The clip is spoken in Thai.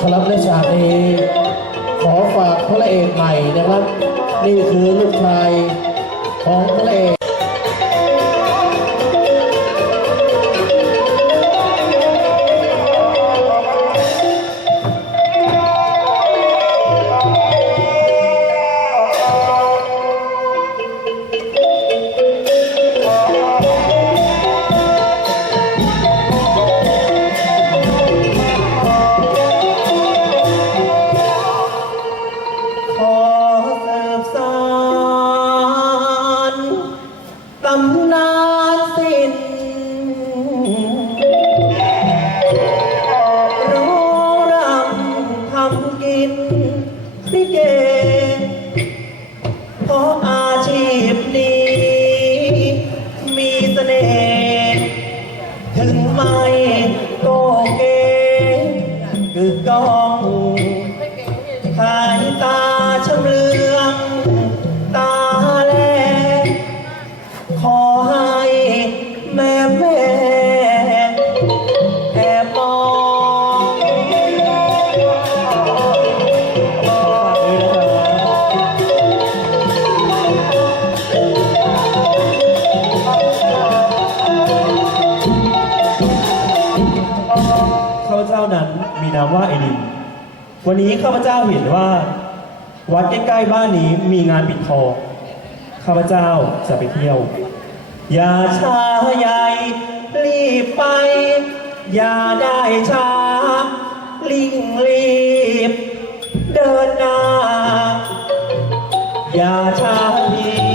ครับในฉากนี้ ขอฝากพระเอกใหม่นะครับ นี่คือลูกชายของพระเอกานสิ้นรู้รำทำกินลิเกเพราะอาชีพนี้ มีเสน่ห์ถึงไม่โกเกกึกก้อง เจ้านั้นมีนามว่าเอดิน วันนี้ข้าพเจ้าเห็นว่า วัดใกล้ๆบ้านนี้มีงานปิดทองข้าพเจ้าจะไปเที่ยว อย่าช้าใหญ่รีบไป อย่าได้ช้า ลิงรีบ เดินหน้า อย่าช้าพี่